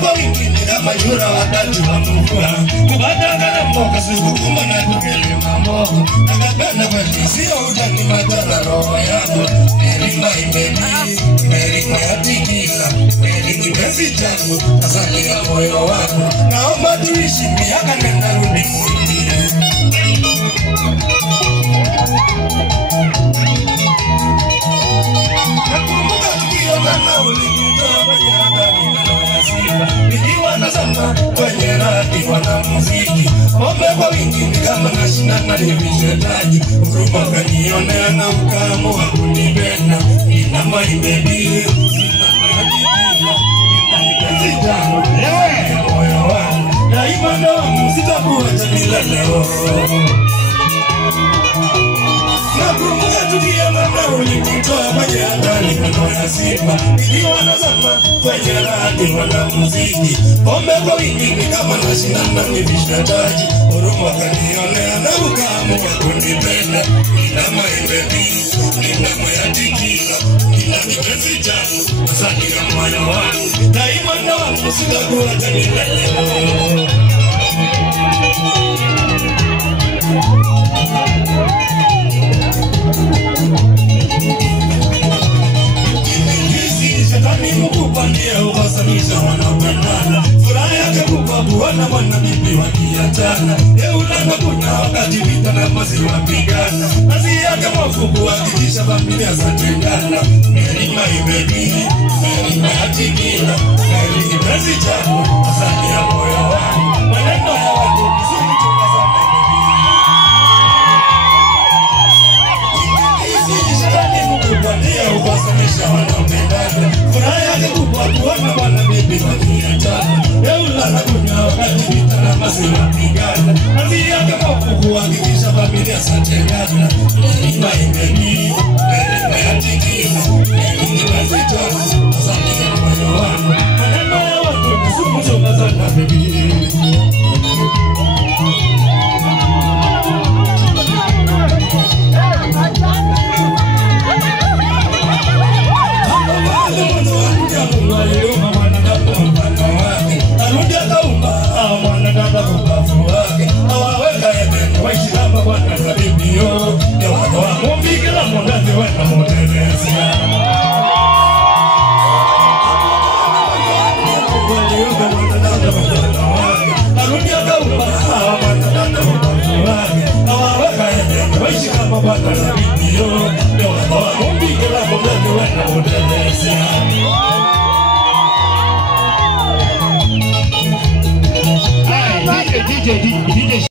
kwa wengine kama yura wakati wa mvua. Kubadanga na mboga sikukuma na tukele mamoko. Nakapenda kwa kisio ujani matara roho yangu. Meri my baby, Meri my atikila, Meri kipenzi changu, asali ya moyo wangu. Naomba tuishi miaka nenda rudi mwingine. Nakumbuka tukiona na ulikutoa kwenye hatari maneno ya Simba. Nikiwa nazama kwenye radi wana muziki. Ombe kwa wingi ni kama nashindana nivishetagi. Huruma kanionea na ukaamua kunipenda. Ina my baby, ina my adikila, ina kipenzi changu, ya moyo wangu. Daima ndo wangu sitakuacha milele. Nakumbuka tukiona na ulikutoa kwenye hatari maneno ya Simba. Nikiwa nazama kwenye radi wana muziki. Ombe kwa wingi ni kama nashindana nivishetagi. Huruma kanionea na ukaamua kunipenda. Ina my baby, ina my adikila, ina kipenzi changu, asali ya moyo wangu. Daima ndo wangu sitakuacha milele. Shetani mkubwa ndiye huwasanisha wanapendana. Furaha yake kubwa kuona mwana bibi wakiachana. Ulanga kuna wakati vita na maziwa pigana. Kazi yake mafuku hakikisha familia zatengana. Meri my baby, Meri my atikila, Meri kipenzi changu, asali ya moyo wangu. Maneno ya watu kizuri tunasama Shetani mkubwa ndiye huwasanisha wanapendana. Furaha yake kubwa kuona mwana bibi wakiachana. Ulanga kuna wakati vita na maziwa pigana. Kazi yake mafuku hakikisha familia zatengana. Meri my baby, Meri my atikila, Meri kipenzi changu, asali ya moyo wangu. Maneno ya watu kizuri tunasama baby. DJ